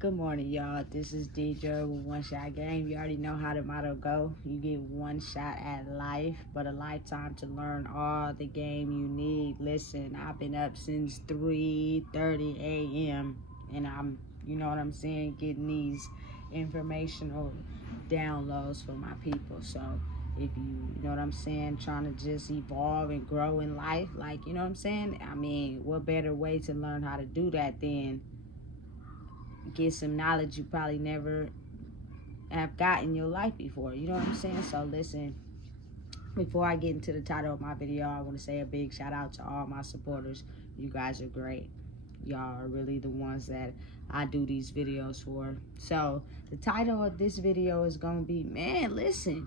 Good morning, y'all. This is DJ with One Shot Game. You already know how the motto go. You get one shot at life, but a lifetime to learn all the game you need. Listen, I've been up since 3:30 a.m. and I'm, you know what I'm saying, getting these informational downloads for my people. So if you know what I'm saying, trying to just evolve and grow in life, like, you know what I'm saying? I mean, what better way to learn how to do that than get some knowledge you probably never have gotten in your life before. You know what I'm saying? So listen, before I get into the title of my video, I want to say a big shout out to all my supporters. You guys are great. Y'all are really the ones that I do these videos for. So the title of this video is going to be, man, listen,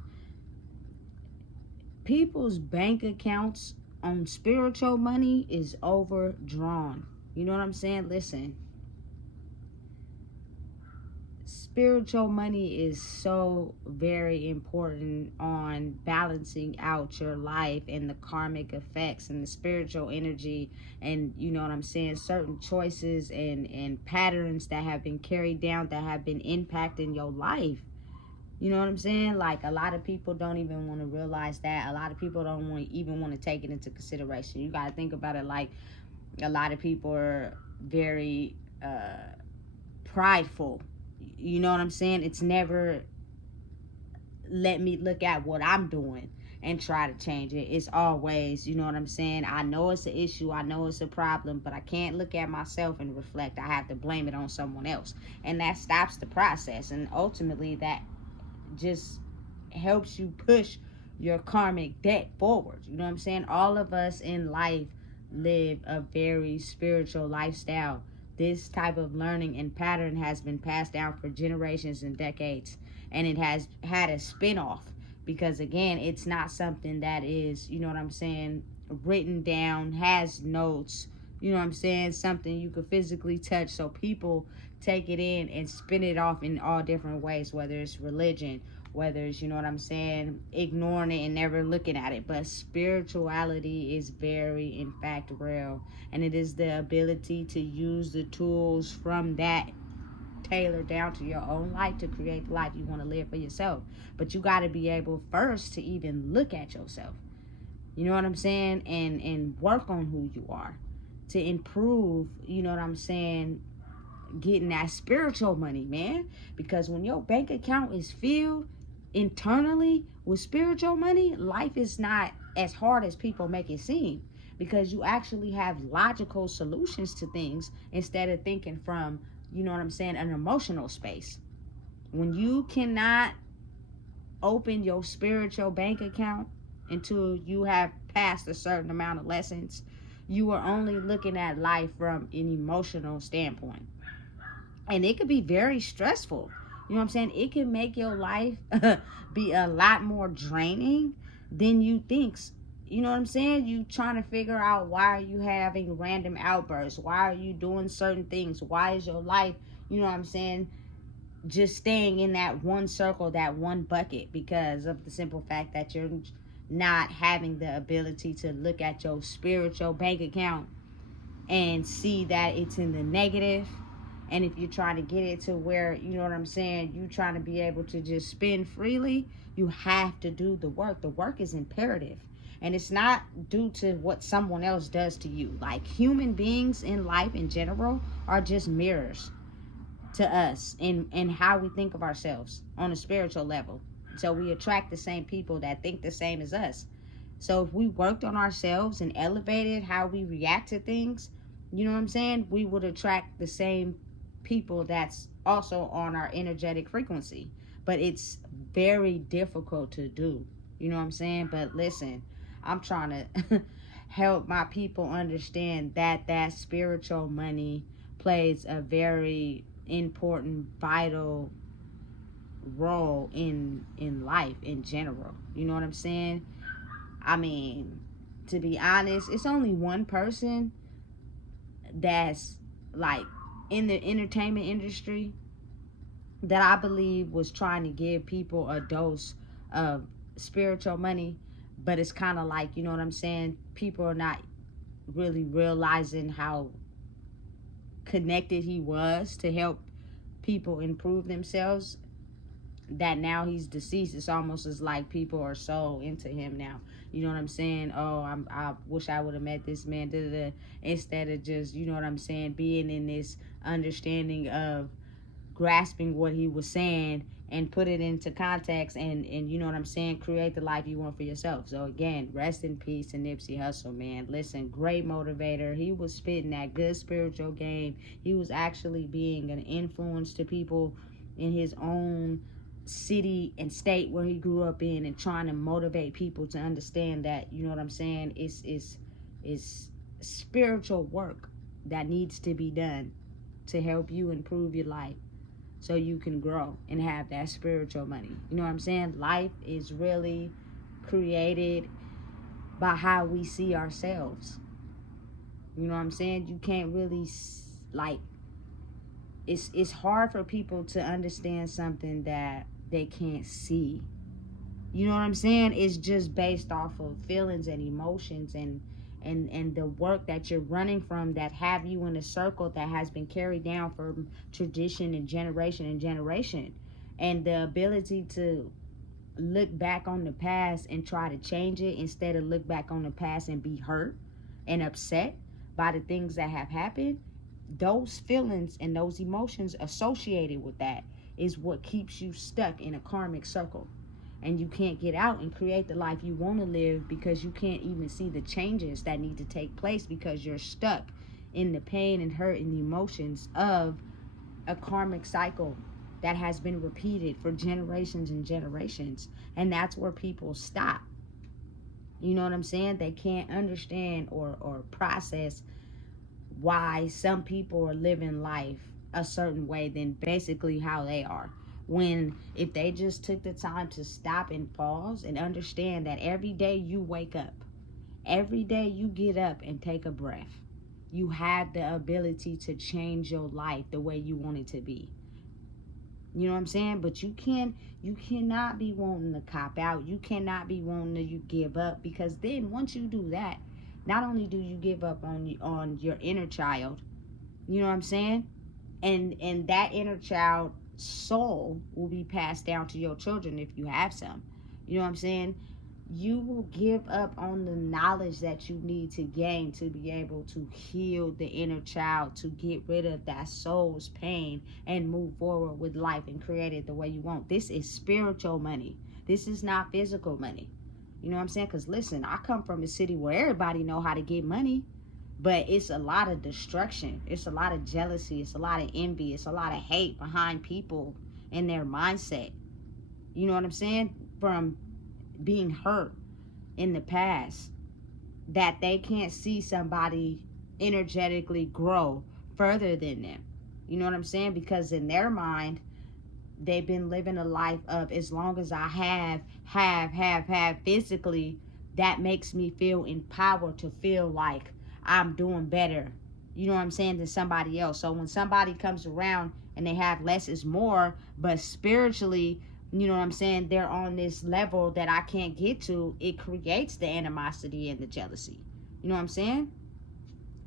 people's bank accounts on spiritual money is overdrawn. You know what I'm saying? Listen, spiritual money is so very important on balancing out your life and the karmic effects and the spiritual energy, and you know what I'm saying, certain choices and patterns that have been carried down that have been impacting your life. You know what I'm saying? Like, a lot of people don't even want to realize that. A lot of people don't even want to take it into consideration. You got to think about it like a lot of people are very prideful. You know what I'm saying? It's never, let me look at what I'm doing and try to change it. It's always, you know what I'm saying, I know it's an issue, I know it's a problem, but I can't look at myself and reflect. I have to blame it on someone else, and that stops the process, and ultimately that just helps you push your karmic debt forward. You know what I'm saying? All of us in life live a very spiritual lifestyle. This type of learning and pattern has been passed down for generations and decades, and it has had a spin-off because, again, it's not something that is, you know what I'm saying, written down, has notes, you know what I'm saying, something you could physically touch. So people take it in and spin it off in all different ways, whether it's religion, whether it's, you know what I'm saying, ignoring it and never looking at it. But spirituality is very, in fact, real. And it is the ability to use the tools from that tailored down to your own life to create the life you want to live for yourself. But you got to be able first to even look at yourself. You know what I'm saying? And work on who you are to improve, you know what I'm saying, getting that spiritual money, man. Because when your bank account is filled internally with spiritual money, life is not as hard as people make it seem, because you actually have logical solutions to things instead of thinking from, you know what I'm saying, an emotional space. When you cannot open your spiritual bank account until you have passed a certain amount of lessons, you are only looking at life from an emotional standpoint. And it could be very stressful. You know what I'm saying? It can make your life be a lot more draining than you think. You know what I'm saying? You trying to figure out, why are you having random outbursts? Why are you doing certain things? Why is your life, you know what I'm saying, just staying in that one circle, that one bucket? Because of the simple fact that you're not having the ability to look at your spiritual bank account and see that it's in the negative. And if you're trying to get it to where, you know what I'm saying, you trying to be able to just spend freely, you have to do the work. The work is imperative. And it's not due to what someone else does to you. Like, human beings in life in general are just mirrors to us in how we think of ourselves on a spiritual level. So we attract the same people that think the same as us. So if we worked on ourselves and elevated how we react to things, you know what I'm saying, we would attract the same people that's also on our energetic frequency. But it's very difficult to do. You know what I'm saying? But listen, I'm trying to help my people understand that that spiritual money plays a very important, vital role in life in general. You know what I'm saying? I mean, to be honest, it's only one person that's like in the entertainment industry that I believe was trying to give people a dose of spiritual money. But it's kind of like, you know what I'm saying, people are not really realizing how connected he was to help people improve themselves, that now he's deceased, it's almost as like people are so into him now. You know what I'm saying? Oh, I wish I would have met this man. Da, da, da. Instead of just, you know what I'm saying, being in this understanding of grasping what he was saying and put it into context, and you know what I'm saying, create the life you want for yourself. So again, rest in peace to Nipsey Hussle, man. Listen, great motivator. He was spitting that good spiritual game. He was actually being an influence to people in his own city and state where he grew up in, and trying to motivate people to understand that, you know what I'm saying, it's spiritual work that needs to be done to help you improve your life so you can grow and have that spiritual money. You know what I'm saying? Life is really created by how we see ourselves. You know what I'm saying? You can't really, like, it's hard for people to understand something that they can't see. You know what I'm saying? It's just based off of feelings and emotions, and the work that you're running from, that have you in a circle that has been carried down from tradition and generation. And the ability to look back on the past and try to change it, instead of look back on the past and be hurt and upset by the things that have happened, those feelings and those emotions associated with that is what keeps you stuck in a karmic circle. And you can't get out and create the life you want to live, because you can't even see the changes that need to take place, because you're stuck in the pain and hurt and the emotions of a karmic cycle that has been repeated for generations and generations. And that's where people stop. You know what I'm saying? They can't understand or process why some people are living life a certain way than basically how they are. When if they just took the time to stop and pause and understand that every day you wake up, every day you get up and take a breath, you have the ability to change your life the way you want it to be. You know what I'm saying? But you cannot be wanting to cop out. You cannot be wanting to give up, because then once you do that, not only do you give up on your inner child, you know what I'm saying? And that inner child soul will be passed down to your children if you have some. You know what I'm saying? You will give up on the knowledge that you need to gain to be able to heal the inner child, to get rid of that soul's pain and move forward with life and create it the way you want. This is spiritual money. This is not physical money. You know what I'm saying? Because listen, I come from a city where everybody know how to get money, but it's a lot of destruction. It's a lot of jealousy. It's a lot of envy. It's a lot of hate behind people and their mindset. You know what I'm saying? From being hurt in the past, that they can't see somebody energetically grow further than them. You know what I'm saying? Because in their mind, they've been living a life of, as long as I have physically, that makes me feel empowered to feel like I'm doing better, you know what I'm saying, than somebody else. So when somebody comes around and they have less is more, but spiritually, you know what I'm saying, they're on this level that I can't get to, it creates the animosity and the jealousy. You know what I'm saying?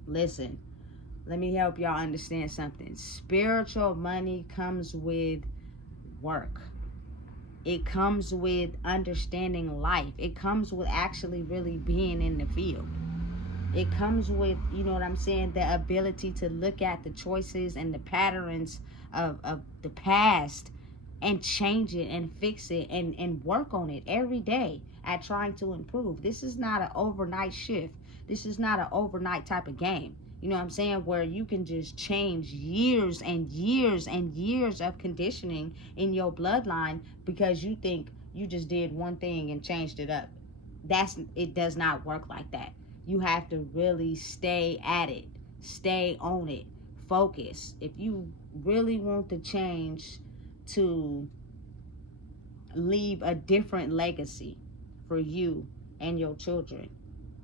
Listen, let me help y'all understand something. Spiritual money comes with work. It comes with understanding life. It comes with actually really being in the field. It comes with, you know what I'm saying, the ability to look at the choices and the patterns of the past and change it and fix it and work on it every day at trying to improve. This is not an overnight shift. This is not an overnight type of game. You know what I'm saying? Where you can just change years and years and years of conditioning in your bloodline because you think you just did one thing and changed it up. It does not work like that. You have to really stay at it, stay on it, focus. If you really want the change to leave a different legacy for you and your children,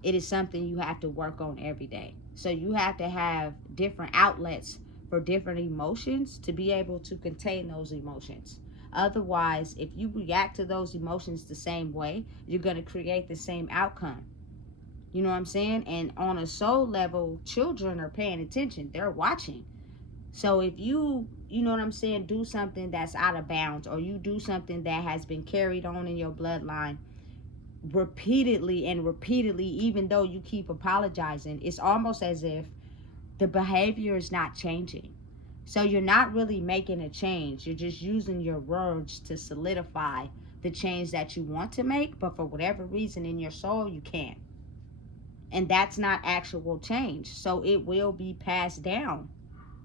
it is something you have to work on every day. So you have to have different outlets for different emotions to be able to contain those emotions. Otherwise, if you react to those emotions the same way, you're going to create the same outcome. You know what I'm saying? And on a soul level, children are paying attention. They're watching. So if you know what I'm saying, do something that's out of bounds, or you do something that has been carried on in your bloodline repeatedly and repeatedly, even though you keep apologizing, it's almost as if the behavior is not changing. So you're not really making a change. You're just using your words to solidify the change that you want to make, but for whatever reason in your soul, you can't. And that's not actual change. So it will be passed down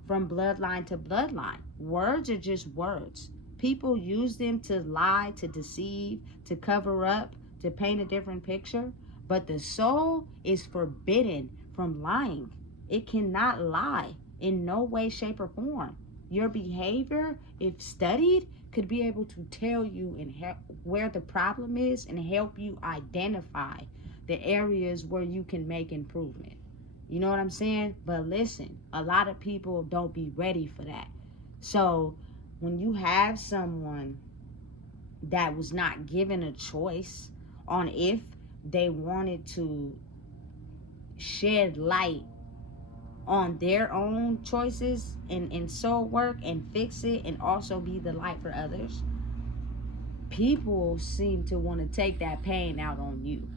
from bloodline to bloodline. Words are just words. People use them to lie, to deceive, to cover up, to paint a different picture. But the soul is forbidden from lying. It cannot lie in no way, shape, or form. Your behavior, if studied, could be able to tell you where the problem is and help you identify the areas where you can make improvement. You know what I'm saying? But listen, a lot of people don't be ready for that. So when you have someone that was not given a choice on if they wanted to shed light on their own choices and soul work and fix it and also be the light for others, people seem to want to take that pain out on you.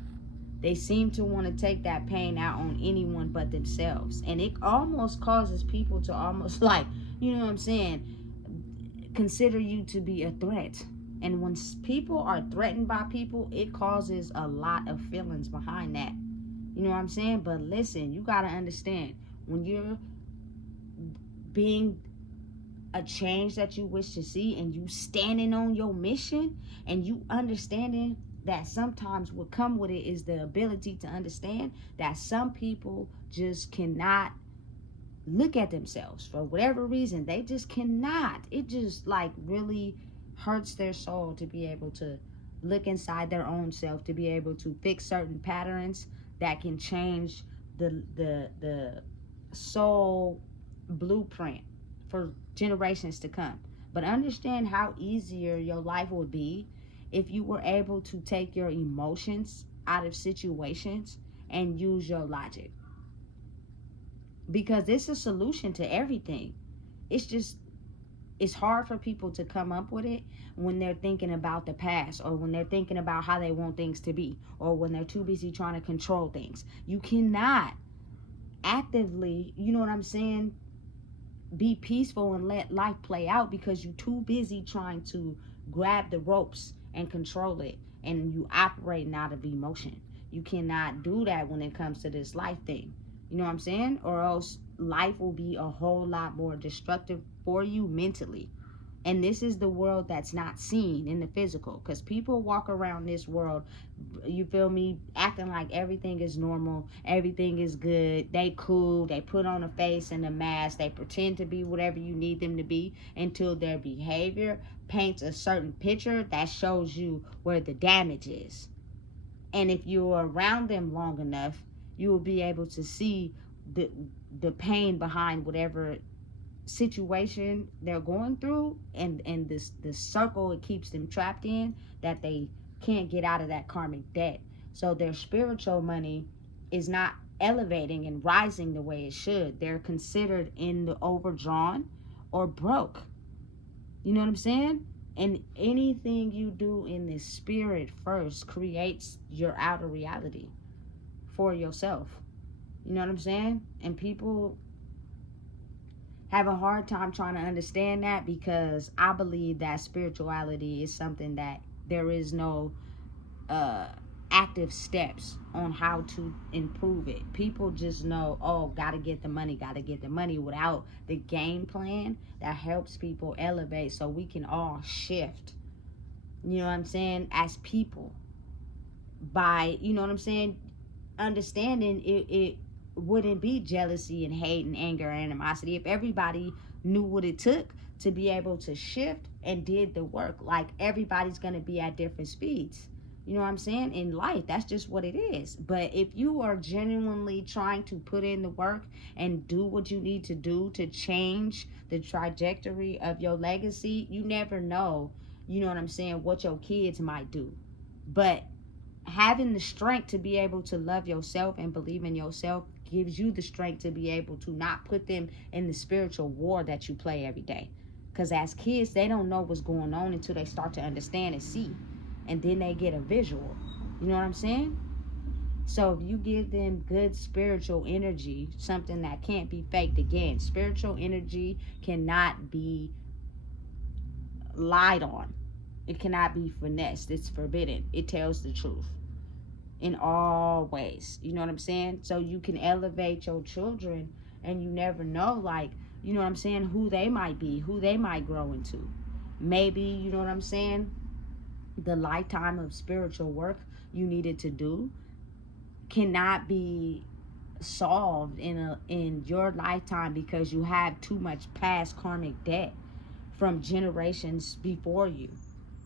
They seem to want to take that pain out on anyone but themselves. And it almost causes people to almost like, you know what I'm saying, consider you to be a threat. And when people are threatened by people, it causes a lot of feelings behind that. You know what I'm saying? But listen, you got to understand, when you're being a change that you wish to see and you standing on your mission and you understanding that sometimes what come with it is the ability to understand that some people just cannot look at themselves for whatever reason. They just cannot. It just like really hurts their soul to be able to look inside their own self, to be able to fix certain patterns that can change the soul blueprint for generations to come. But understand how easier your life would be if you were able to take your emotions out of situations and use your logic. Because it's a solution to everything. It's just, it's hard for people to come up with it when they're thinking about the past, or when they're thinking about how they want things to be, or when they're too busy trying to control things. You cannot actively, you know what I'm saying, be peaceful and let life play out because you're too busy trying to grab the ropes and control it, and you operating out of emotion. You cannot do that when it comes to this life thing. You know what I'm saying? Or else life will be a whole lot more destructive for you mentally. And this is the world that's not seen in the physical, because people walk around this world, you feel me, acting like everything is normal, everything is good, they cool, they put on a face and a mask, they pretend to be whatever you need them to be until their behavior paints a certain picture that shows you where the damage is. And if you're around them long enough, you will be able to see the pain behind whatever situation they're going through, and this circle it keeps them trapped in, that they can't get out of that karmic debt. So their spiritual money is not elevating and rising the way it should. They're considered in the overdrawn or broke. You know what I'm saying? And anything you do in the spirit first creates your outer reality for yourself. You know what I'm saying? And people have a hard time trying to understand that, because I believe that spirituality is something that there is no active steps on how to improve it. People just know, oh, gotta get the money, without the game plan that helps people elevate so we can all shift. You know what I'm saying? As people, by, you know what I'm saying, understanding it wouldn't be jealousy and hate and anger and animosity if everybody knew what it took to be able to shift and did the work. Like, everybody's going to be at different speeds. You know what I'm saying? In life, that's just what it is. But if you are genuinely trying to put in the work and do what you need to do to change the trajectory of your legacy, you never know, you know what I'm saying, what your kids might do. But having the strength to be able to love yourself and believe in yourself gives you the strength to be able to not put them in the spiritual war that you play every day. Because as kids, they don't know what's going on until they start to understand and see. And then they get a visual. You know what I'm saying? So if you give them good spiritual energy, something that can't be faked, again, spiritual energy cannot be lied on. It cannot be finessed. It's forbidden. It tells the truth in all ways. You know what I'm saying? So you can elevate your children, and you never know, like, you know what I'm saying, who they might be, who they might grow into. Maybe, you know what I'm saying, the lifetime of spiritual work you needed to do cannot be solved in your lifetime because you have too much past karmic debt from generations before you.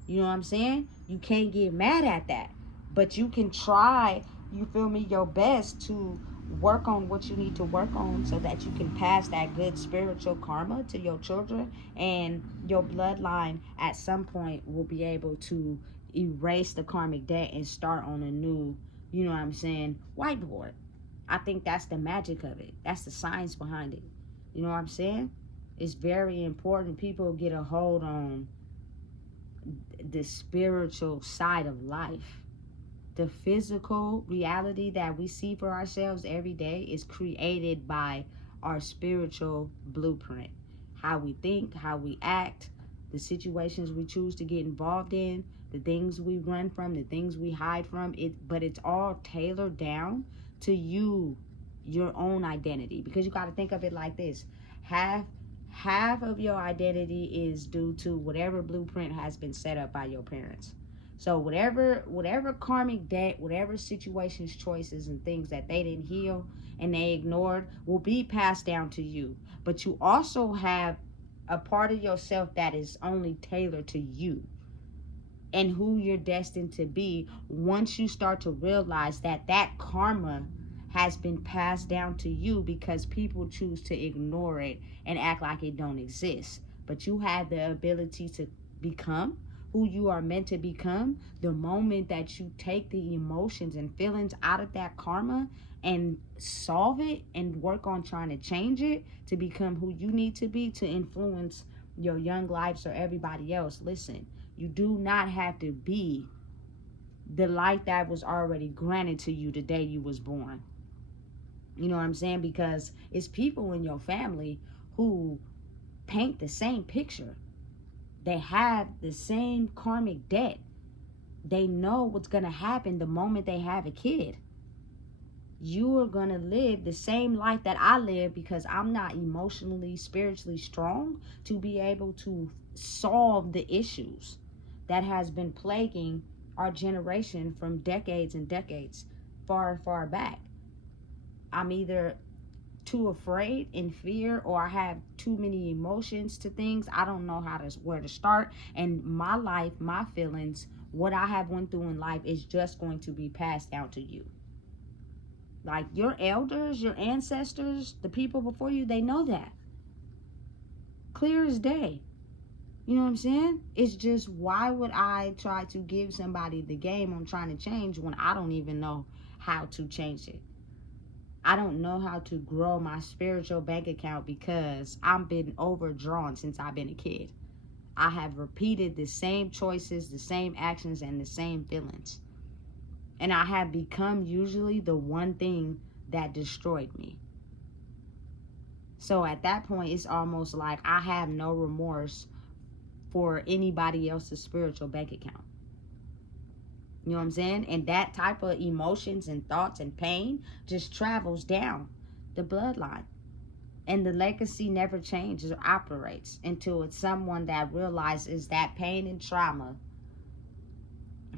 You know what I'm saying? You can't get mad at that. But you can try, you feel me, your best to work on what you need to work on so that you can pass that good spiritual karma to your children, and your bloodline at some point will be able to erase the karmic debt and start on a new, you know what I'm saying, whiteboard. I think that's the magic of it. That's the science behind it. You know what I'm saying? It's very important people get a hold on the spiritual side of life. The physical reality that we see for ourselves every day is created by our spiritual blueprint. How we think, how we act, the situations we choose to get involved in, the things we run from, the things we hide from, but it's all tailored down to you, your own identity. Because you got to think of it like this. Half of your identity is due to whatever blueprint has been set up by your parents. So whatever karmic debt, whatever situations, choices, and things that they didn't heal and they ignored will be passed down to you. But you also have a part of yourself that is only tailored to you and who you're destined to be once you start to realize that that karma has been passed down to you because people choose to ignore it and act like it don't exist. But you have the ability to become who you are meant to become the moment that you take the emotions and feelings out of that karma and solve it and work on trying to change it to become who you need to be to influence your young lives or everybody else. Listen, you do not have to be the life that was already granted to you the day you was born. You know what I'm saying? Because it's people in your family who paint the same picture. They have the same karmic debt. They know what's going to happen the moment they have a kid. You are going to live the same life that I live because I'm not emotionally, spiritually strong to be able to solve the issues that has been plaguing our generation from decades and decades, far, far back. I'm either too afraid in fear, or I have too many emotions to things. I don't know where to start. And my life, my feelings, what I have went through in life is just going to be passed down to you. Like your elders, your ancestors, the people before you, they know that. Clear as day. You know what I'm saying? It's just, why would I try to give somebody the game on trying to change when I don't even know how to change it? I don't know how to grow my spiritual bank account because I've been overdrawn since I've been a kid. I have repeated the same choices, the same actions, and the same feelings. And I have become usually the one thing that destroyed me. So at that point, it's almost like I have no remorse for anybody else's spiritual bank account. You know what I'm saying? And that type of emotions and thoughts and pain just travels down the bloodline. And the legacy never changes or operates until it's someone that realizes that pain and trauma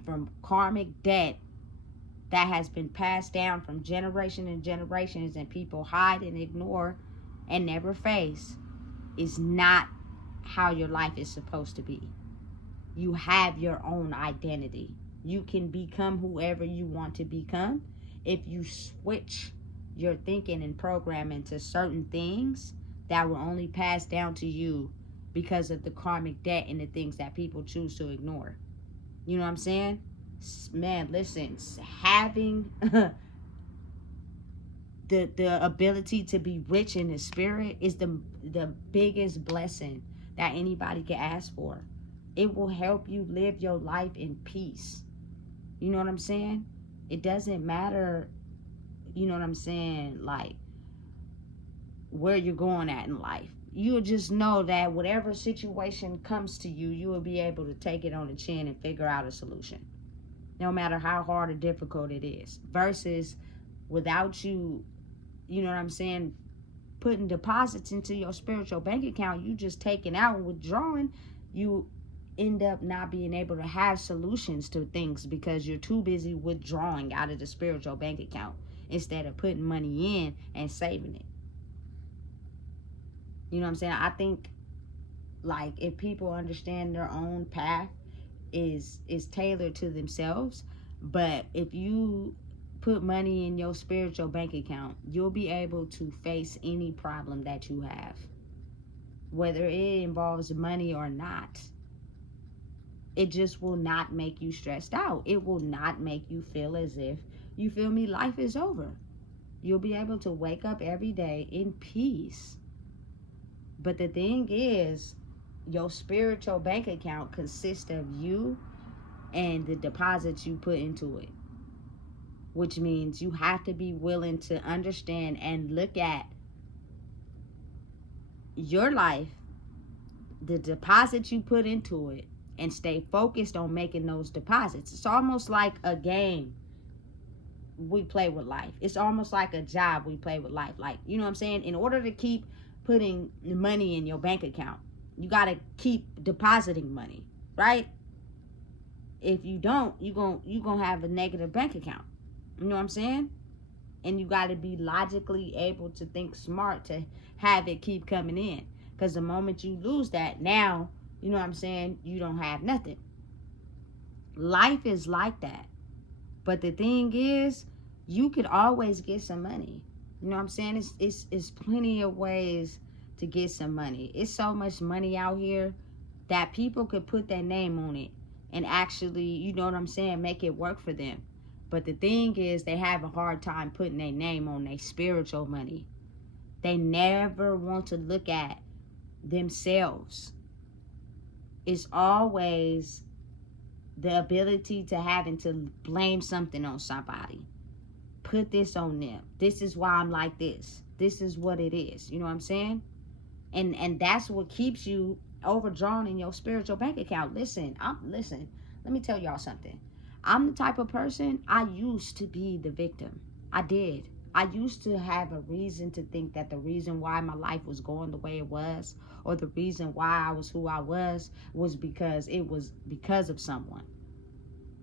from karmic debt that has been passed down from generation and generations, and people hide and ignore and never face, is not how your life is supposed to be. You have your own identity. You can become whoever you want to become if you switch your thinking and programming to certain things that were only passed down to you because of the karmic debt and the things that people choose to ignore. You know what I'm saying? Man, listen, having the ability to be rich in the spirit is the biggest blessing that anybody can ask for. It will help you live your life in peace. You know what I'm saying? It doesn't matter, you know what I'm saying, like where you're going at in life. You'll just know that whatever situation comes to you, you will be able to take it on the chin and figure out a solution, no matter how hard or difficult it is. Versus without you, you know what I'm saying, putting deposits into your spiritual bank account, you just taking out and withdrawing, you end up not being able to have solutions to things because you're too busy withdrawing out of the spiritual bank account instead of putting money in and saving it. You know what I'm saying? I think, like, if people understand their own path is tailored to themselves, but if you put money in your spiritual bank account, you'll be able to face any problem that you have, whether it involves money or not. It just will not make you stressed out. It will not make you feel as if, you feel me, life is over. You'll be able to wake up every day in peace. But the thing is, your spiritual bank account consists of you and the deposits you put into it, which means you have to be willing to understand and look at your life, the deposits you put into it, and stay focused on making those deposits. It's almost like a game we play with life. It's almost like a job we play with life. Like, you know what I'm saying? In order to keep putting money in your bank account, you got to keep depositing money, right? If you don't, you're going to have a negative bank account. You know what I'm saying? And you got to be logically able to think smart to have it keep coming in. Because the moment you lose that, now, you know what I'm saying, you don't have nothing. Life is like that. But the thing is, you could always get some money. You know what I'm saying? It's plenty of ways to get some money. It's so much money out here that people could put their name on it and actually, you know what I'm saying, make it work for them. But the thing is, they have a hard time putting their name on their spiritual money. They never want to look at themselves. It's always the ability to having to blame something on somebody. Put this on them. This is why I'm like this. This is what it is. You know what I'm saying? And that's what keeps you overdrawn in your spiritual bank account. Listen, let me tell y'all something. I'm the type of person, I used to be the victim. I did. I used to have a reason to think that the reason why my life was going the way it was, or the reason why I was who I was because it was because of someone.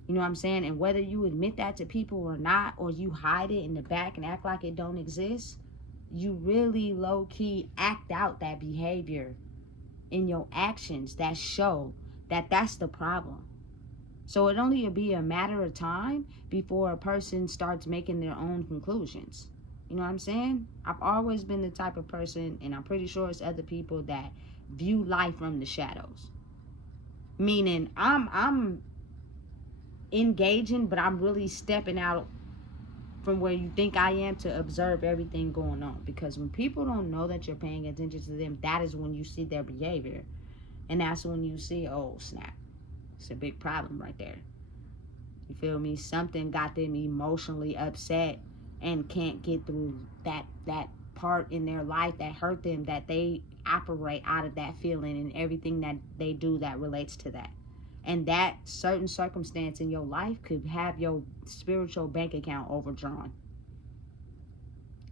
You know what I'm saying? And whether you admit that to people or not, or you hide it in the back and act like it don't exist, you really low-key act out that behavior in your actions that show that that's the problem. So it only will be a matter of time before a person starts making their own conclusions. You know what I'm saying? I've always been the type of person, and I'm pretty sure it's other people, that view life from the shadows. Meaning I'm engaging, but I'm really stepping out from where you think I am to observe everything going on. Because when people don't know that you're paying attention to them, that is when you see their behavior. And that's when you see, oh, snap. It's a big problem right there. You feel me? Something got them emotionally upset and can't get through that part in their life that hurt them, that they operate out of that feeling and everything that they do that relates to that. And that certain circumstance in your life could have your spiritual bank account overdrawn.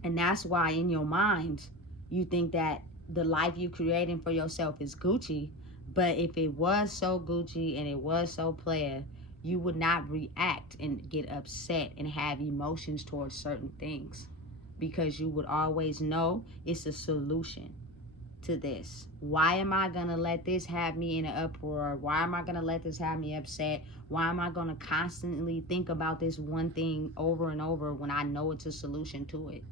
And that's why in your mind, you think that the life you're creating for yourself is Gucci. But if it was so Gucci and it was so player, you would not react and get upset and have emotions towards certain things. Because you would always know it's a solution to this. Why am I gonna let this have me in an uproar? Why am I gonna let this have me upset? Why am I gonna constantly think about this one thing over and over when I know it's a solution to it?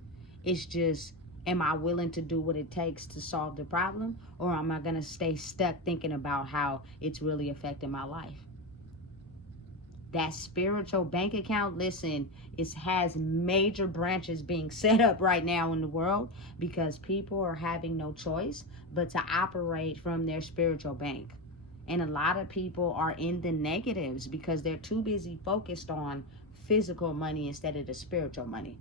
It's just, am I willing to do what it takes to solve the problem, or am I gonna stay stuck thinking about how it's really affecting my life? That spiritual bank account, listen, it has major branches being set up right now in the world because people are having no choice but to operate from their spiritual bank. And a lot of people are in the negatives because they're too busy focused on physical money instead of the spiritual money.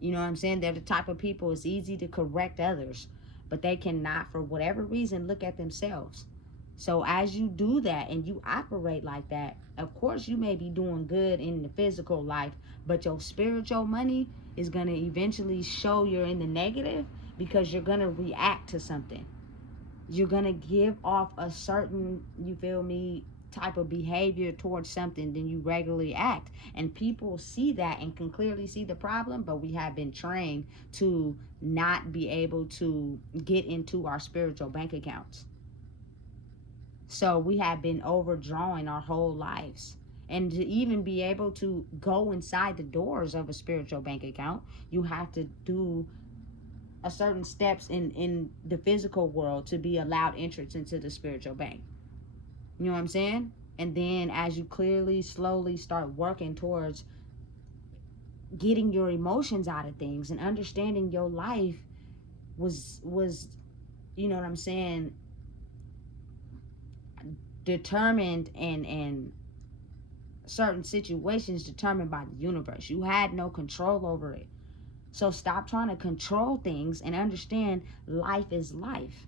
You know what I'm saying? They're the type of people, it's easy to correct others, but they cannot, for whatever reason, look at themselves. So as you do that and you operate like that, of course you may be doing good in the physical life, but your spiritual money is going to eventually show you're in the negative because you're going to react to something. You're going to give off a certain, you feel me, type of behavior towards something than you regularly act. And people see that and can clearly see the problem, but we have been trained to not be able to get into our spiritual bank accounts. So we have been overdrawing our whole lives. And to even be able to go inside the doors of a spiritual bank account, you have to do a certain steps in the physical world to be allowed entrance into the spiritual bank. You know what I'm saying? And then as you clearly, slowly start working towards getting your emotions out of things and understanding your life was you know what I'm saying, determined and certain situations determined by the universe. You had no control over it. So stop trying to control things and understand life is life.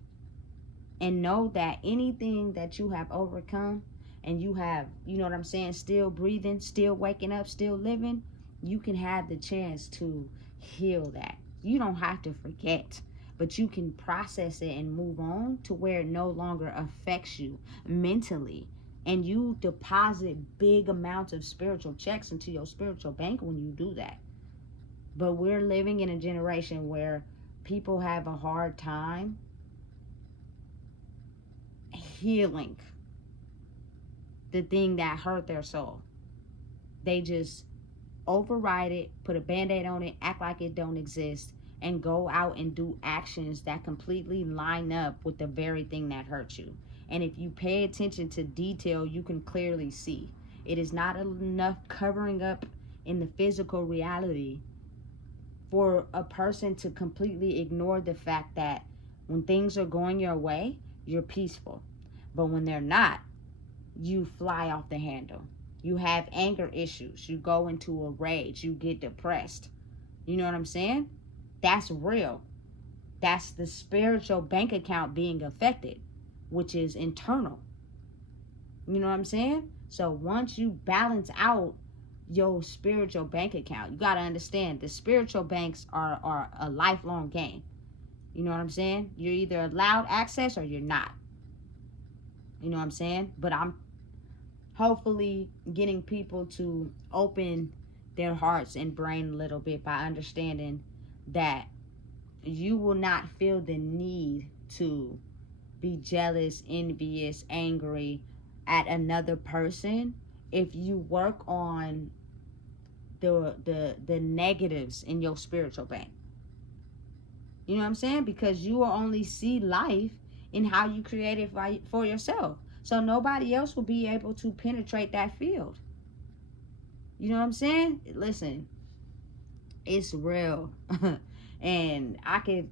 And know that anything that you have overcome and you have, you know what I'm saying, still breathing, still waking up, still living, you can have the chance to heal that. You don't have to forget, but you can process it and move on to where it no longer affects you mentally. And you deposit big amounts of spiritual checks into your spiritual bank when you do that. But we're living in a generation where people have a hard time healing the thing that hurt their soul. They just override it, put a band-aid on it, act like it don't exist, and go out and do actions that completely line up with the very thing that hurt you. And if you pay attention to detail, you can clearly see it is not enough covering up in the physical reality for a person to completely ignore the fact that when things are going your way, you're peaceful. But when they're not, you fly off the handle. You have anger issues. You go into a rage. You get depressed. You know what I'm saying? That's real. That's the spiritual bank account being affected, which is internal. You know what I'm saying? So once you balance out your spiritual bank account, you got to understand the spiritual banks are a lifelong game. You know what I'm saying? You're either allowed access or you're not. You know what I'm saying? But I'm hopefully getting people to open their hearts and brain a little bit by understanding that you will not feel the need to be jealous, envious, angry at another person if you work on the negatives in your spiritual bank. You know what I'm saying? Because you will only see life in how you create it for yourself. So nobody else will be able to penetrate that field. You know what I'm saying? Listen, it's real. And I could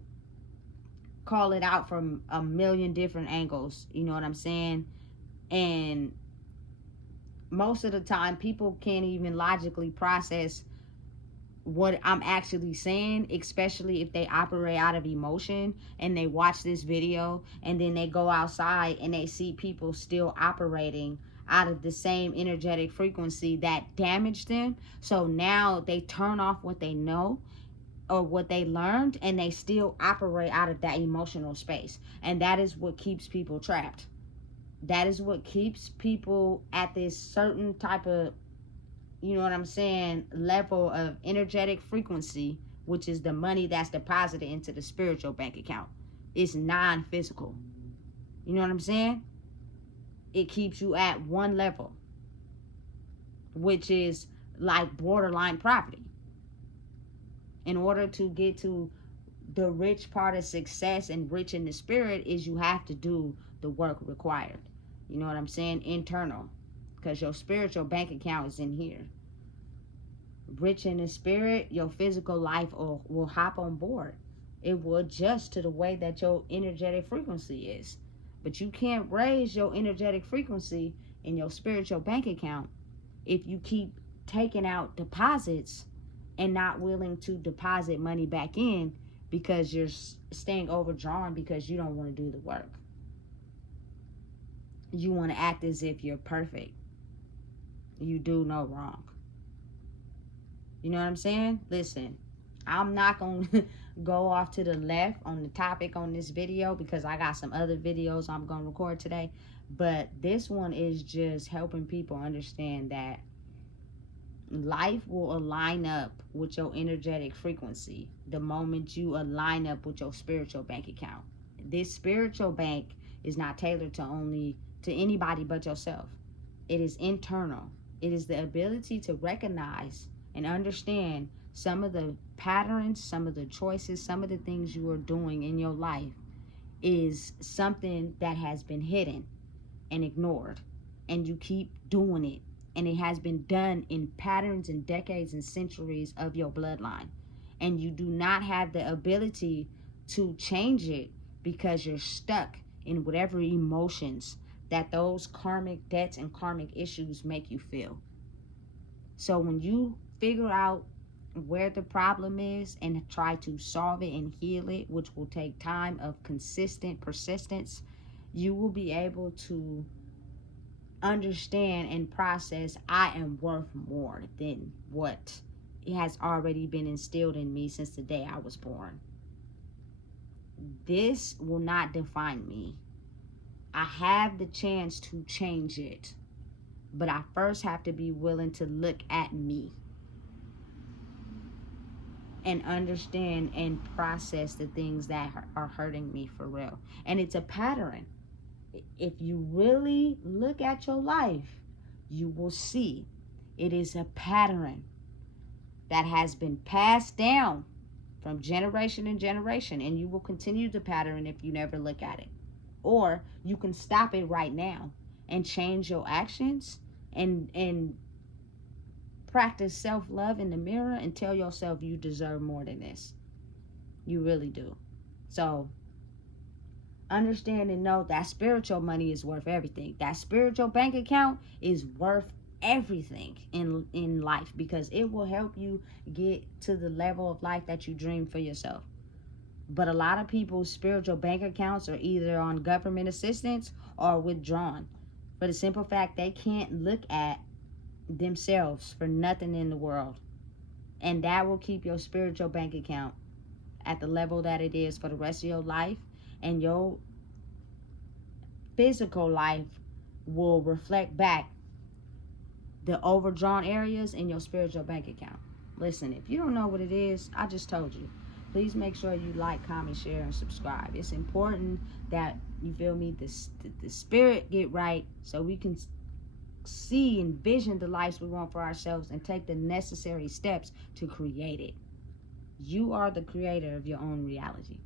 call it out from a million different angles. You know what I'm saying? And most of the time, people can't even logically process what I'm actually saying, especially if they operate out of emotion and they watch this video and then they go outside and they see people still operating out of the same energetic frequency that damaged them. So now they turn off what they know or what they learned and they still operate out of that emotional space. And that is what keeps people trapped. That is what keeps people at this certain type of, you know what I'm saying, level of energetic frequency, which is the money that's deposited into the spiritual bank account. It's non-physical. You know what I'm saying? It keeps you at one level, which is like borderline poverty. In order to get to the rich part of success and rich in the spirit is you have to do the work required. You know what I'm saying? Internal. because your spiritual bank account is in here. Rich in the spirit, your physical life will hop on board. It will adjust to the way that your energetic frequency is. But you can't raise your energetic frequency in your spiritual bank account if you keep taking out deposits and not willing to deposit money back in because you're staying overdrawn because you don't want to do the work. You want to act as if you're perfect. You do no wrong. You know what I'm saying? Listen, I'm not going to go off to the left on the topic on this video because I got some other videos I'm going to record today. But this one is just helping people understand that life will align up with your energetic frequency the moment you align up with your spiritual bank account. This spiritual bank is not tailored to anybody but yourself. It is internal. It is the ability to recognize and understand some of the patterns, some of the choices, some of the things you are doing in your life is something that has been hidden and ignored, and you keep doing it, and it has been done in patterns and decades and centuries of your bloodline, and you do not have the ability to change it because you're stuck in whatever emotions that those karmic debts and karmic issues make you feel. So when you figure out where the problem is and try to solve it and heal it, which will take time of consistent persistence, you will be able to understand and process, I am worth more than what has already been instilled in me since the day I was born. This will not define me. I have the chance to change it, but I first have to be willing to look at me and understand and process the things that are hurting me for real. And it's a pattern. If you really look at your life, you will see it is a pattern that has been passed down from generation and generation, and you will continue the pattern if you never look at it. Or you can stop it right now and change your actions and practice self-love in the mirror and tell yourself you deserve more than this. You really do. So understand and know that spiritual money is worth everything. That spiritual bank account is worth everything in life, because it will help you get to the level of life that you dream for yourself. But a lot of people's spiritual bank accounts are either on government assistance or withdrawn, for the simple fact they can't look at themselves for nothing in the world. And that will keep your spiritual bank account at the level that it is for the rest of your life, and your physical life will reflect back the overdrawn areas in your spiritual bank account. Listen, if you don't know what it is, I just told you. Please make sure you like, comment, share, and subscribe. It's important that, you feel me, the spirit get right so we can see and vision the lives we want for ourselves and take the necessary steps to create it. You are the creator of your own reality.